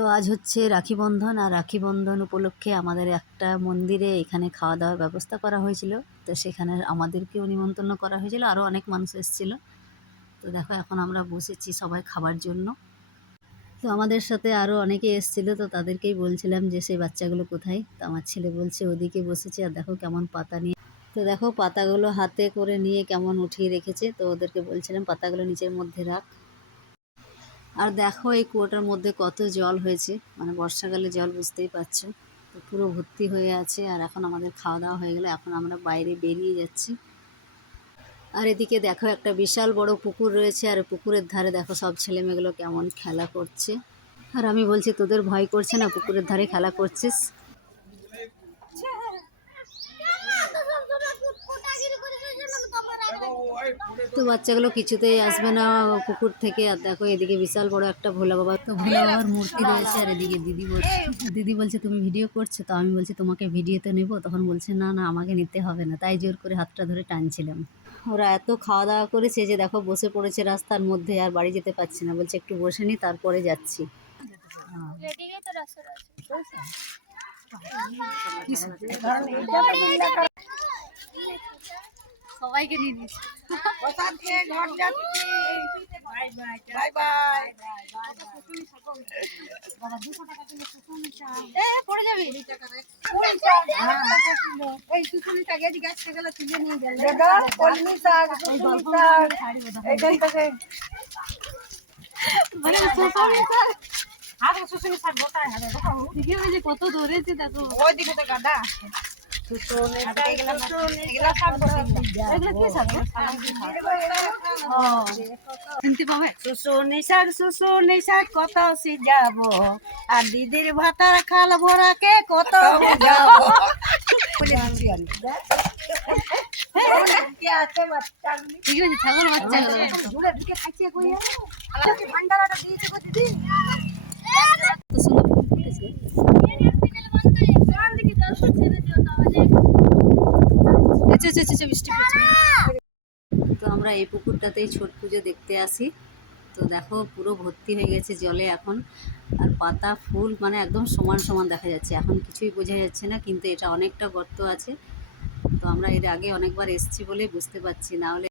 তো আজ হচ্ছে রাখি বন্ধন, আর রাখি বন্ধন উপলক্ষে আমাদের একটা মন্দিরে এখানে খাওয়া দাওয়ার ব্যবস্থা করা হয়েছিল। তো সেখানে আমাদেরকেও নিমন্ত্রণ করা হয়েছিল, আরও অনেক মানুষ এসেছিল। তো দেখো এখন আমরা বসেছি সবাই খাবার জন্য। তো আমাদের সাথে আরও অনেকে এসেছিলো, তো তাদেরকেই বলছিলাম যে সেই বাচ্চাগুলো কোথায়। তো আমার ছেলে বলছে ওদিকে বসেছে, আর দেখো কেমন পাতা নিয়ে। তো দেখো পাতাগুলো হাতে করে নিয়ে কেমন উঠিয়ে রেখেছে। তো ওদেরকে বলছিলাম পাতাগুলো নিচের মধ্যে রাখ। আর দেখো এই কুয়োটার মধ্যে কত জল হয়েছে, মানে বর্ষাকালে জল, বুঝতেই পারছো। তো পুরো ভর্তি হয়ে আছে। আর এখন আমাদের খাওয়া দাওয়া হয়ে গেলে এখন আমরা বাইরে বেরিয়ে যাচ্ছি। আর এদিকে দেখো একটা বিশাল বড় পুকুর রয়েছে, আর পুকুরের ধারে দেখো সব ছেলেমেয়েগুলো কেমন খেলা করছে। আর আমি বলছি তোদের ভয় করছে না, পুকুরের ধারে খেলা করছিস? তো বাচ্চাগুলো কিছুতেই আসবে না পুকুর থেকে। আর দেখো এদিকে বিশাল বড় একটা ভোলা বাবা, তো ভোলা বাবার মূর্তি রয়েছে। আর এদিকে দিদি বলছে তুমি ভিডিও করছো? তো আমি বলছি তোমাকে ভিডিওতে নেবো। তখন বলছে না না আমাকে নিতে হবে না। তাই জোর করে হাতটা ধরে টানছিলাম। ওরা এত খাওয়া দাওয়া করেছে যে দেখো বসে পড়েছে রাস্তার মধ্যে, আর বাড়ি যেতে পারছি না। বলছে একটু বসে নি তারপরে যাচ্ছি। সবাইকে নিয়ে দিচ্ছি। পড়ে যাবে। কত ধরেছে দেখো। শুশুনি শাক কত সিজাবো, আর দিদির ভাতার খাল ভরাকে কত বুঝাবো। ছাগল বাচ্চা বৃষ্টি পড়ছে। তো আমরা এই পুকুরটাতেই ছট পুজো দেখতে আসি। তো দেখো পুরো ভর্তি হয়ে গেছে জলে এখন। আর পাতা ফুল মানে একদম সমান সমান দেখা যাচ্ছে। এখন কিছুই বোঝা যাচ্ছে না, কিন্তু এটা অনেকটা গর্ত আছে। তো আমরা এর আগে অনেকবার এসেছি বলে বুঝতে পারছি, না হলে